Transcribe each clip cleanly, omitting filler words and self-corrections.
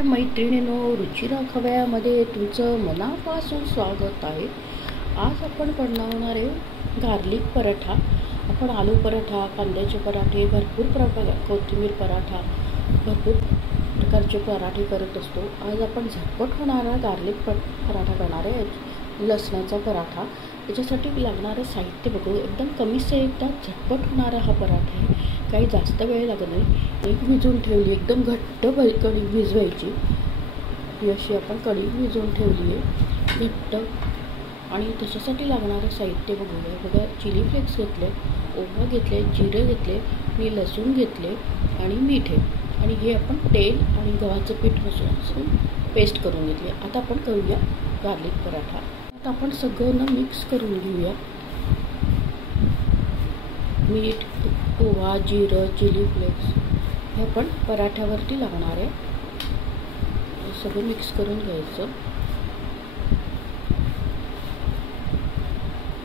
हाय मैत्रिणींनो, रुचिरा खव्यामध्ये तुमचं मनापासून स्वागत आहे। आज आपण बनवणार आहे गार्लिक पराठा। आपण आलू पराठा, कांद्याचे पराठे, भरपूर प्रकार, कोथिंबीर पराठा, भरपूर प्रकारचे पराठे करत असतो। आज आपण झटपट होणारा गार्लिक पराठा करणार आहे, लसणाचा पराठा। याच्यासाठी लागणारे साहित्य बघू, एकदम कमी साहित्यात झटपट होणारा हा पराठा आहे, काही जास्त वेळ लागत नाही। एक भिजवून ठेवली, एकदम घट्ट कढी भिजवायची, ही अशी आपण कढी भिजवून ठेवली आहे घट्ट। आणि त्याच्यासाठी लागणारं साहित्य बघूया। बघा, चिली फ्लेक्स घेतले, ओवा घेतले, जिरे घेतले, मी लसूण घेतले आणि मीठ आहे। आणि हे आपण तेल आणि गव्हाचं पीठ मिसळून पेस्ट करून घेतली। आता आपण करूया गार्लिक पराठा। आता आपण सगळं मिक्स करून घेऊया। मीठ, ओवा, जिरं, चिली फ्लेक्स हे आपण पराठ्यावरती लागणार आहे, हे सगळं मिक्स करून घ्यायचं।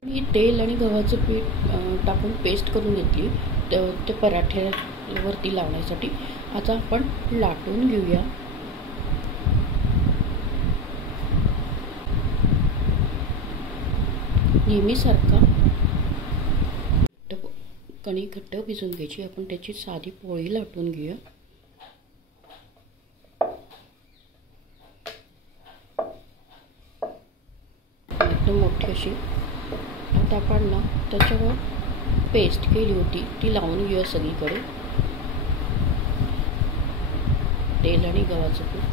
मी तेल आणि गव्हाचं पीठ टाकून पेस्ट करून घेतली ते पराठ्यावरती लावण्यासाठी। आता आपण लाटून घेऊया। नेहमीसारखा कणी घट्ट भिजवून घ्यायची, आपण त्याची साधी पोळी लाटून घेऊया। एकदम मोठी अशी। आता आपण ना त्याच्यावर पेस्ट केली होती ती लावून घेऊया सगळीकडे, तेल आणि गव्हाचं पीठ।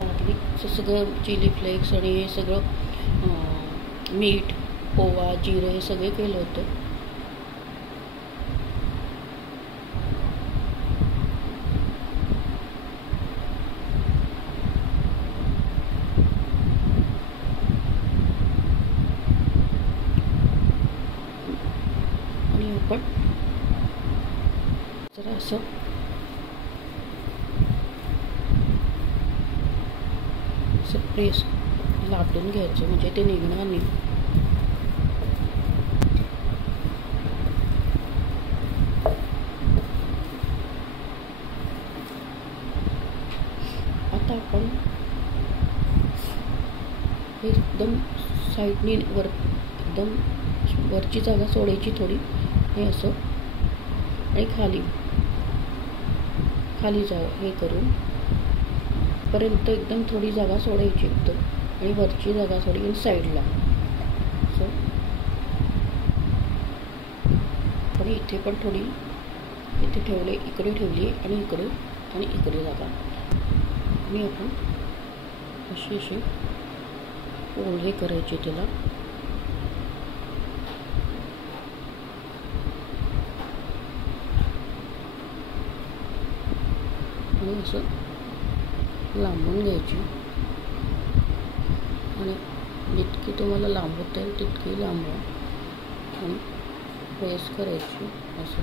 गार्लिकचं सगळं चिली फ्लेक्स आणि हे सगळं मीठ, ओवा, जिरं हे सगळे केलं होतं। आणि आपण जरा असं प्रेस लाटून घ्यायचं, म्हणजे ते निघणार नाही। आता आपण हे एकदम साईडनी एकदम वरची जागा सोडायची थोडी, हे असं, आणि खाली जावं हे करून पर्यंत एकदम थोडी जागा सोडायची एकदम, आणि वरची जागा सोडली साईडला असं। आणि इथे पण थोडी इथे ठेवले, इकडे ठेवली आणि इकडे जागा। आणि आपण अशी पोळी करायची त्याला। आणि असं लांबून घ्यायची, आणि जितकी तुम्हाला लांबवता येईल तितकी लांबवा, आणि प्रेस करायची असं।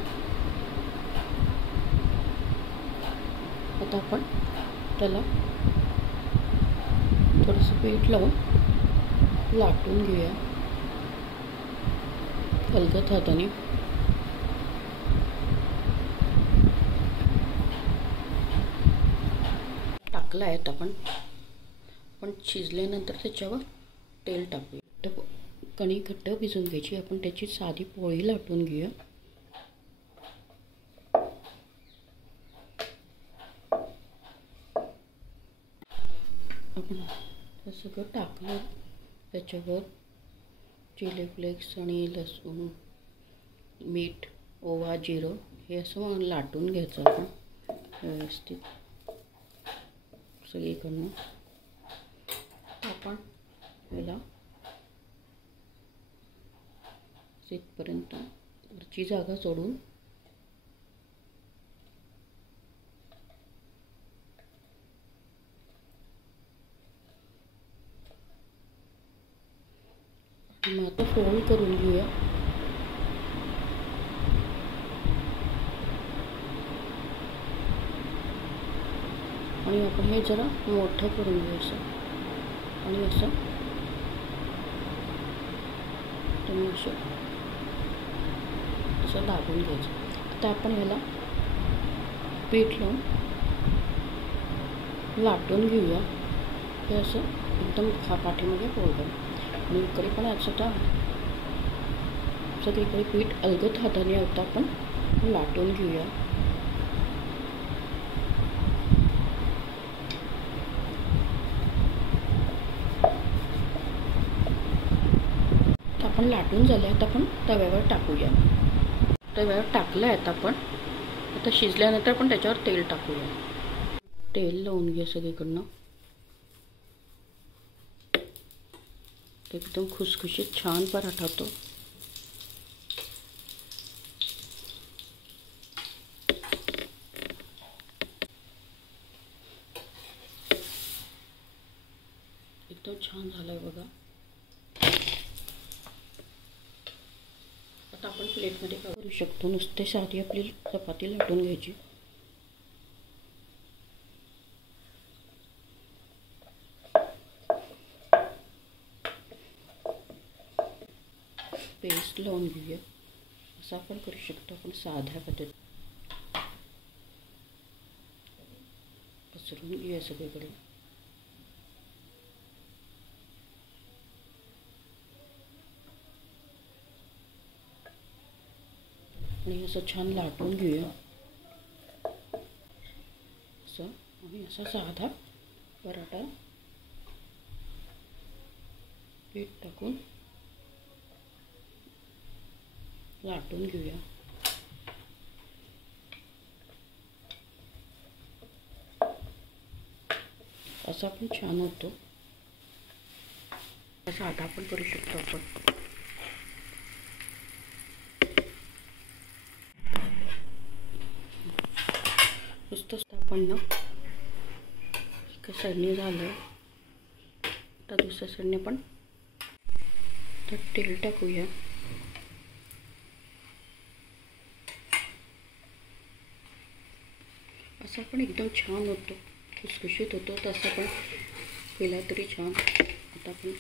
आता आपण त्याला थोडंसं पीठ लावून लाटून घेऊया हलगत हाताने। टाकला आहे आपण शिजल्यानंतर त्याच्यावर तेल टाकूया। कणी घट्ट भिजवून घ्यायची, आपण त्याची साधी पोळी लाटून घेऊया। आपण हे सगळं टाकलं त्याच्यावर, चिली फ्लेक्स आणि लसूण, मीठ, ओवा, जिरं हे असं लाटून घ्यायचं आपण व्यवस्थित सगळीकडनं। आपण याला इथपर्यंत वरची जागा सोडून मग आता फोल्ड करून घेऊया। आणि आपण हे जरा मोठं करून घेऊ असं, आणि असं तुम्ही असं दाबून घ्यायचं। आता आपण ह्याला पीठ लावून लाटून घेऊया. हे असं एकदम पाठीमागे फोल्डर आणि इकडे पण असं त्या सगळीकडे पीठ अलगद हाताने आता आपण लाटून घेऊया. आपण लाटून झाले आता आपण तव्यावर टाकूया. तव्यावर टाकलं आहे आता आपण. आता शिजल्यानंतर आपण त्याच्यावर तेल टाकूया. तेल लावून घ्या सगळीकडनं. एकदम खुसखुशीत छान पराठा होतो. एकदम छान झालाय बघा. आता आपण प्लेटमध्ये करू शकतो. नुसते साधी आपली चपाती लाटून घ्यायची. पेस्ट लावून घेऊया. असं आपण करू शकतो. आपण साध्या पद्धतीने पसरून घेऊया सगळीकडे. आणि असं छान लाटून घेऊया. असं आणि असा साधा पराठा पीठ टाकून लाटून घेऊया. असा पण छान होतो. साधा पण करू शकतो आपण. नुसतं आपण ना एका साईडने झालं तर दुसऱ्या साईडने पण त्यात तेल टाकूया. असा पण एकदम छान होतो. खुसखुशीत होतो. तसा पण केला तरी छान. आता आपण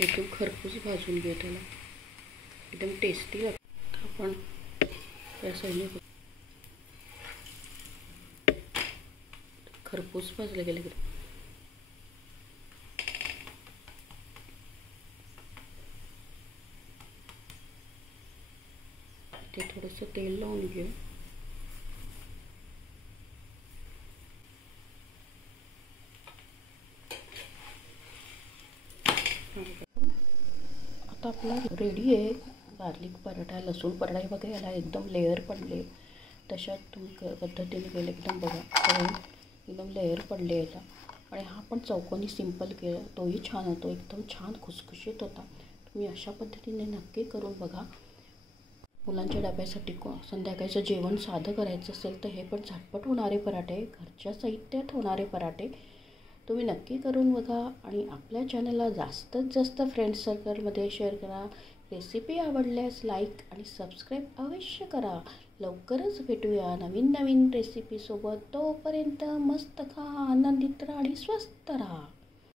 एकदम खरपूस भाजून घेऊ. त्याला एकदम टेस्टी लागतं. आपण या साईडने खरपूस भाजले गेले. ते थोडंसं तेल लावून घेऊ. आता आपला रेडी आहे गार्लिक पराठा. लसूण पराठा बघा. याला एकदम लेअर पडले. तशात तुम्ही पद्धतीने केलं एकदम बघा. एकदम लेअर पडले याला. आणि हा पण चौकोनी सिंपल केला तोही छान होतो. एकदम छान खुसखुशीत होता. तुम्ही अशा पद्धतीने नक्की करून बघा. मुलांच्या डब्यासाठी संध्याकाळचं जेवण साधं करायचं असेल तर हे पण झटपट होणारे पराठे, घरच्या साहित्यात होणारे पराठे तुम्ही नक्की करून बघा. आणि आपल्या चॅनलला जास्तीत जास्त फ्रेंड्स सर्कलमध्ये शेअर करा. रेसिपी आवडल्यास लाईक आणि सबस्क्राईब अवश्य करा. लवकरच भेटूया नवीन नवीन रेसिपीसोबत. तोपर्यंत मस्त खा, आनंदित राहा आणि स्वस्त राहा.